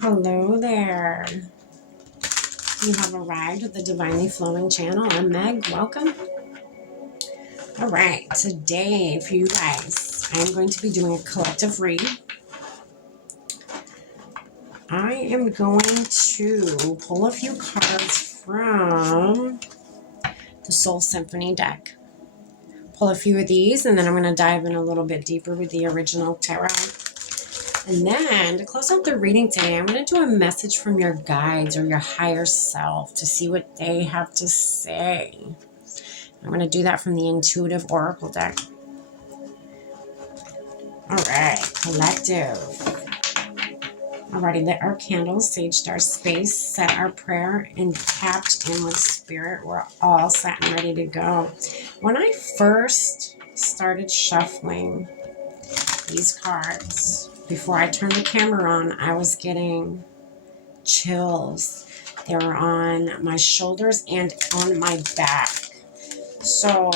Hello there. You have arrived at the Divinely Flowing channel. I'm Meg. Welcome. All right. Today, for you guys, I'm going to be doing a collective read. I am going to pull a few cards from the Soul Symphony deck. Pull a few of these, and then I'm going to dive in a little bit deeper with the original tarot. And then, to close out the reading today, I'm going to do a message from your guides or your higher self to see what they have to say. I'm going to do that from the Intuitive Oracle deck. All right, collective. Alrighty, lit our candles, saged our space, set our prayer, and tapped in with spirit. We're all set and ready to go. When I first started shuffling these cards, before I turned the camera on, I was getting chills. They were on my shoulders and on my back. So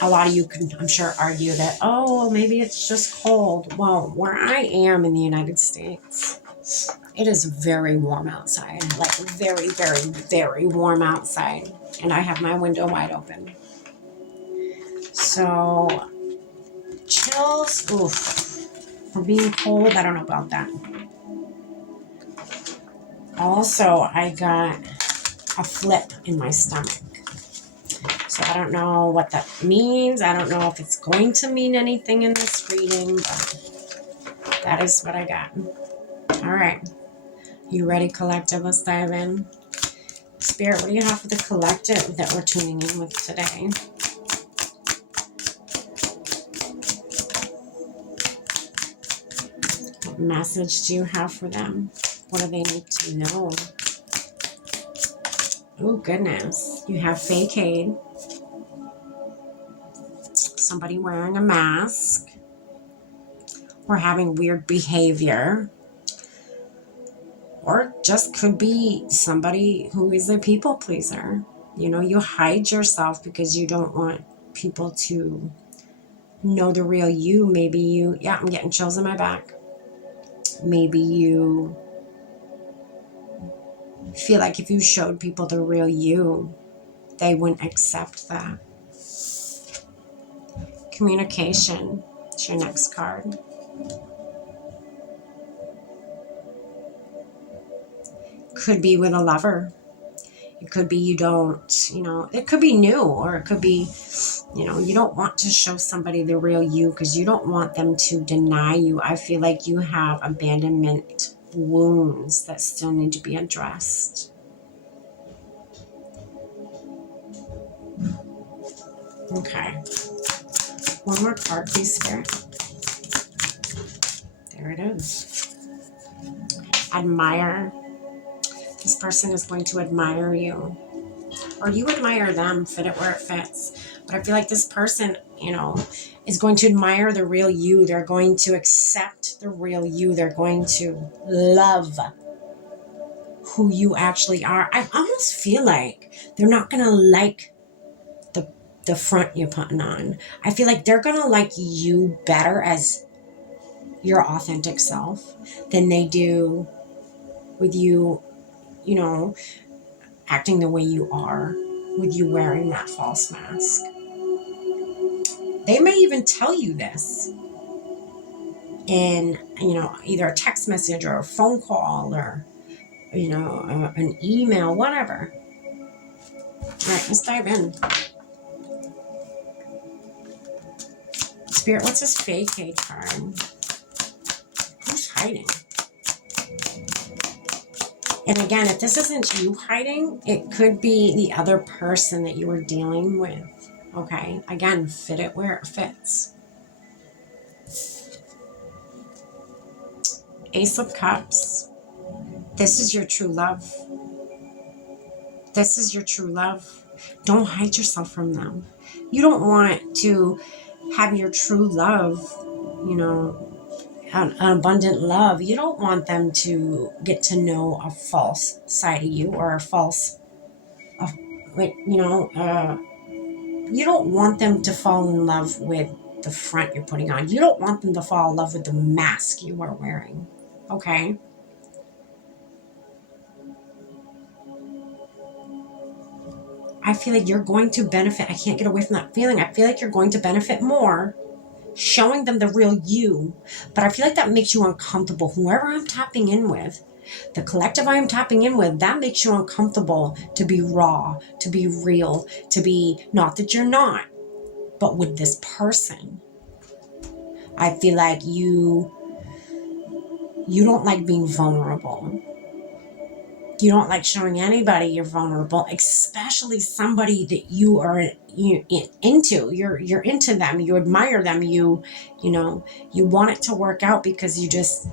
a lot of you can, I'm sure, argue that, oh, well, maybe it's just cold. Well, where I am in the United States, it is very warm outside. Like very, very, very warm outside. And I have my window wide open. So chills, oof. For being cold, I don't know about that. Also, I got a flip in my stomach. So I don't know what that means. I don't know if it's going to mean anything in this reading, but that is what I got. All right. You ready, collective? Let's dive in. Spirit, what do you have for the collective that we're tuning in with today? What message do you have for them? What do they need to know? Oh, goodness. You have facade. Somebody wearing a mask. Or having weird behavior. Or just could be somebody who is a people pleaser. You know, you hide yourself because you don't want people to know the real you. Maybe you, yeah, I'm getting chills in my back. Maybe you feel like if you showed people the real you, they wouldn't accept that. Communication is your next card. Could be with a lover. It could be you don't, it could be new, or it could be, you don't want to show somebody the real you because you don't want them to deny you. I feel like you have abandonment wounds that still need to be addressed. Okay. One more card, please, Spirit. There it is. Admire. This person is going to admire you. Or you admire them, fit it where it fits. But I feel like this person, is going to admire the real you. They're going to accept the real you. They're going to love who you actually are. I almost feel like they're not going to like the front you're putting on. I feel like they're going to like you better as your authentic self than they do with you, acting the way you are, with you wearing that false mask. They may even tell you this in, either a text message or a phone call or, an email, whatever. All right, let's dive in. Spirit, what's this facade card? Who's hiding? And again, if this isn't you hiding, it could be the other person that you were dealing with. Okay? Again, fit it where it fits. Ace of Cups. This is your true love. This is your true love. Don't hide yourself from them. You don't want to have your true love, an abundant love. You don't want them to get to know a false side of you or a false, you don't want them to fall in love with the front you're putting on. You don't want them to fall in love with the mask you are wearing. Okay? I feel like you're going to benefit. I can't get away from that feeling. I feel like you're going to benefit more showing them the real you. But I feel like that makes you uncomfortable. Whoever I'm tapping in with, the collective I am tapping in with, that makes you uncomfortable to be raw, to be real, to be, not that you're not, but with this person. I feel like you don't like being vulnerable. You don't like showing anybody you're vulnerable, especially somebody that you are into. You're into them. You admire them. You want it to work out because it just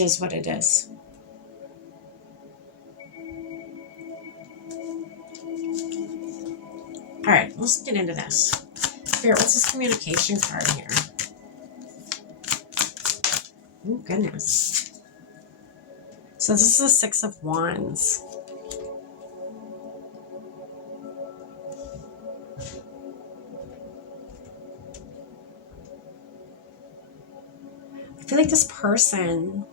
is what it is. All right, let's get into this. Spirit, what's this communication card here? Oh, goodness. So this is the Six of Wands. I feel like this person,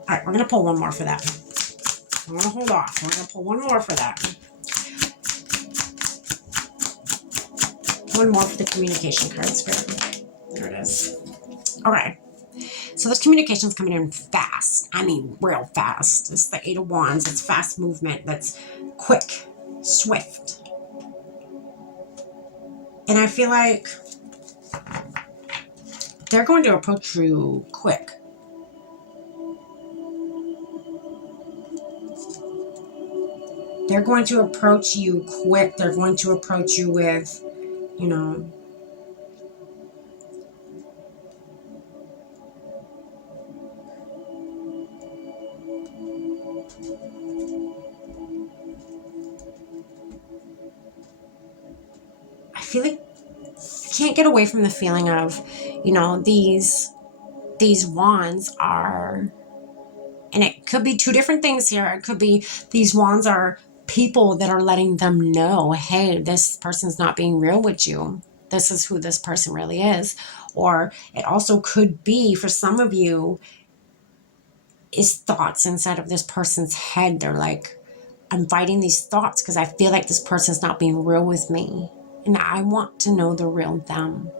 all right, we're going to pull one more for that. I'm going to hold off. We're going to pull one more for that. One more for the communication card, Spirit. There it is. Okay. So this communication is coming in fast. I mean, real fast. It's the Eight of Wands. It's fast movement. That's quick, swift. And I feel like they're going to approach you quick. They're going to approach you quick. They're going to approach you with, I feel like I can't get away from the feeling of, these wands are, and it could be two different things here. It could be these wands are people that are letting them know, hey, this person's not being real with you. This is who this person really is. Or it also could be, for some of you, is thoughts inside of this person's head. They're like, I'm fighting these thoughts because I feel like this person's not being real with me. And I want to know the real them.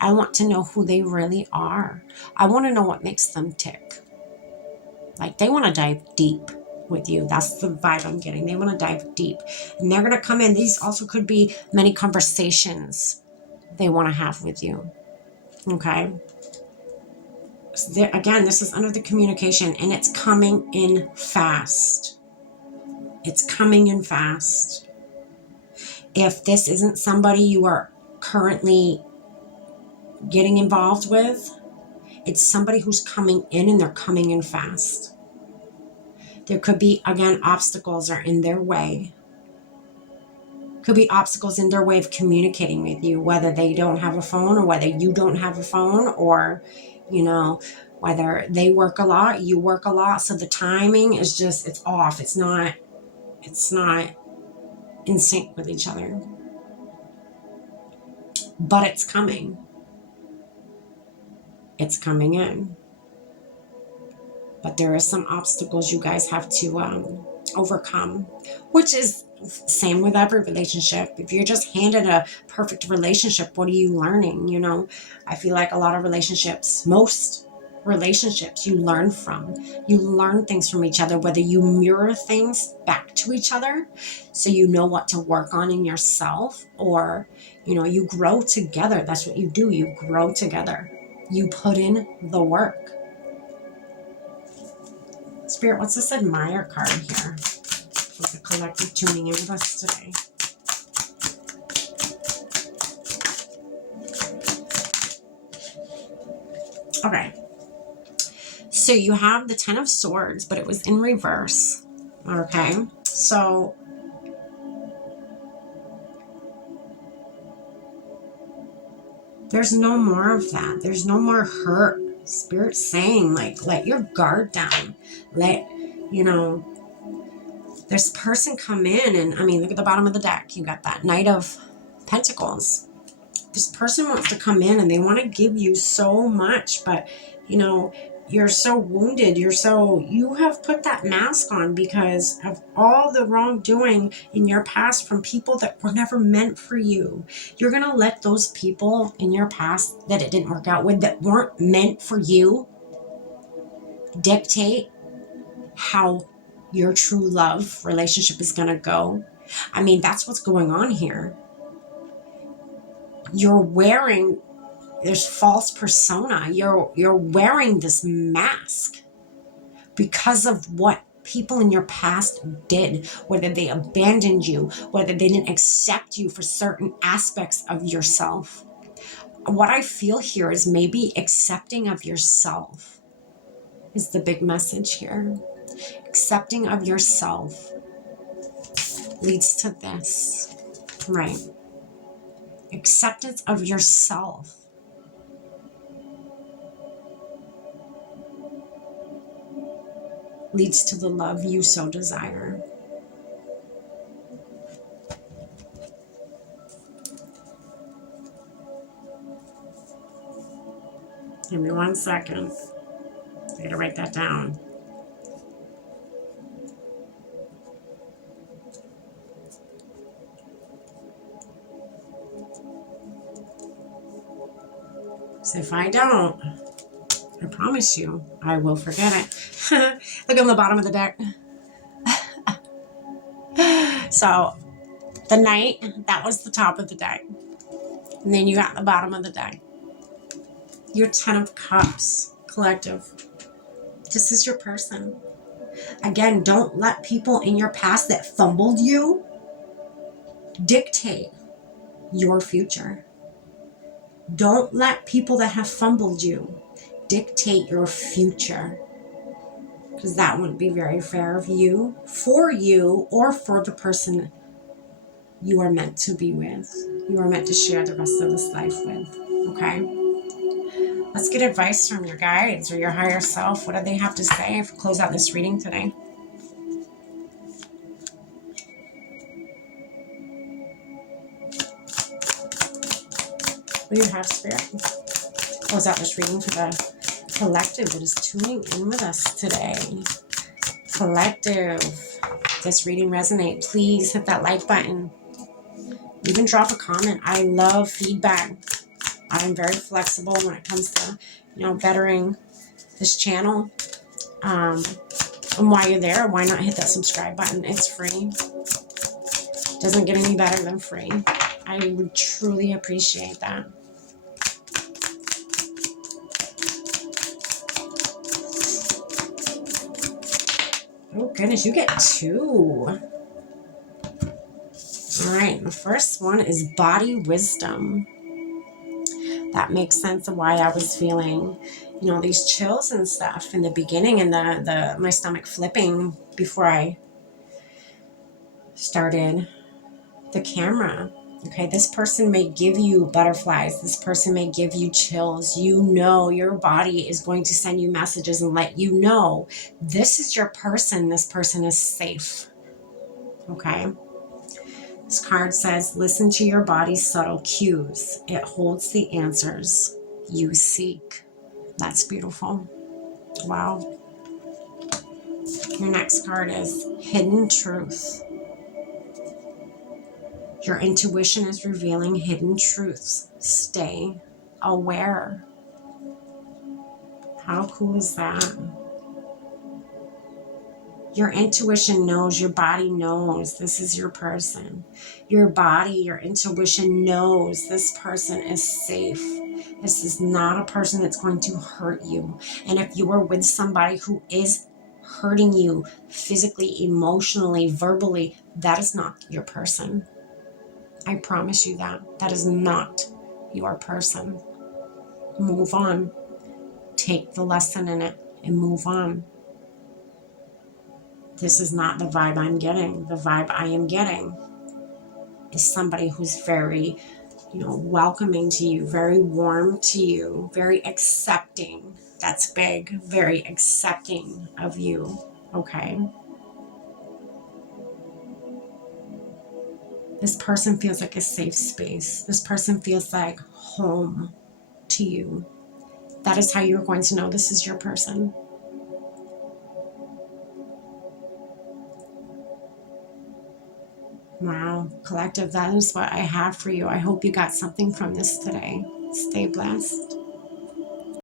I want to know who they really are. I want to know what makes them tick. Like, they want to dive deep with you. That's the vibe I'm getting. They want to dive deep. And they're going to come in. These also could be many conversations they want to have with you. Okay? So again, this is under the communication, and it's coming in fast. It's coming in fast. If this isn't somebody you are currently getting involved with, it's somebody who's coming in, and they're coming in fast. There could be, again, obstacles are in their way. Could be obstacles in their way of communicating with you, whether they don't have a phone or whether you don't have a phone, or, whether they work a lot, you work a lot. So the timing is just, it's off. It's not in sync with each other. But it's coming. It's coming in. But there are some obstacles you guys have to overcome, which is same with every relationship. If you're just handed a perfect relationship, what are you learning? I feel like a lot of relationships, most relationships, you learn from. You learn things from each other, whether you mirror things back to each other so you know what to work on in yourself, or, you grow together. That's what you do. You grow together. You put in the work. Spirit, what's this admire card here? With the collective tuning in with us today. Okay. So you have the Ten of Swords, but it was in reverse. Okay. So there's no more of that. There's no more hurt. Spirit's saying, like, let your guard down. This person come in, and I mean, look at the bottom of the deck. You got that Knight of Pentacles. This person wants to come in and they want to give you so much, but you're so wounded. You have put that mask on because of all the wrongdoing in your past from people that were never meant for you. You're going to let those people in your past that it didn't work out with, that weren't meant for you, dictate how your true love relationship is going to go. I mean, that's what's going on here. You're wearing this false persona. You're wearing this mask because of what people in your past did, whether they abandoned you, whether they didn't accept you for certain aspects of yourself. What I feel here is maybe accepting of yourself is the big message here. Accepting of yourself leads to this, right? Acceptance of yourself leads to the love you so desire. Give me 1 second. I gotta write that down. Because if I don't, I promise you, I will forget it. Look on the bottom of the deck. So, the Knight, that was the top of the deck. And then you got the bottom of the deck. Your 10 of Cups, collective. This is your person. Again, don't let people in your past that fumbled you dictate your future. Don't let people that have fumbled you dictate your future, because that wouldn't be very fair of you, or for the person you are meant to be with. You are meant to share the rest of this life with. Okay? Let's get advice from your guides or your higher self. What do they have to say if we close out this reading today? What do you have, Spirit? Close out this reading for the collective that is tuning in with us today. Collective, if this reading resonate, please hit that like button. Even drop a comment. I love feedback. I'm very flexible when it comes to, bettering this channel. And while you're there, why not hit that subscribe button? It's free. Doesn't get any better than free. I would truly appreciate that. Oh goodness, you get 2. All right, the first one is body wisdom. That makes sense of why I was feeling, these chills and stuff in the beginning, and the my stomach flipping before I started the camera. Okay, this person may give you butterflies. This person may give you chills. Your body is going to send you messages and let you know this is your person. This person is safe. Okay. This card says, listen to your body's subtle cues. It holds the answers you seek. That's beautiful. Wow. Your next card is hidden truth. Your intuition is revealing hidden truths. Stay aware. How cool is that? Your intuition knows, your body knows this is your person. Your body, your intuition knows this person is safe. This is not a person that's going to hurt you. And if you are with somebody who is hurting you physically, emotionally, verbally, that is not your person. I promise you that. That is not your person. Move on. Take the lesson in it and move on. This is not the vibe I'm getting. The vibe I am getting is somebody who's very, welcoming to you, very warm to you, very accepting. That's big. Very accepting of you. Okay. This person feels like a safe space. This person feels like home to you. That is how you're going to know this is your person. Wow, collective, that is what I have for you. I hope you got something from this today. Stay blessed.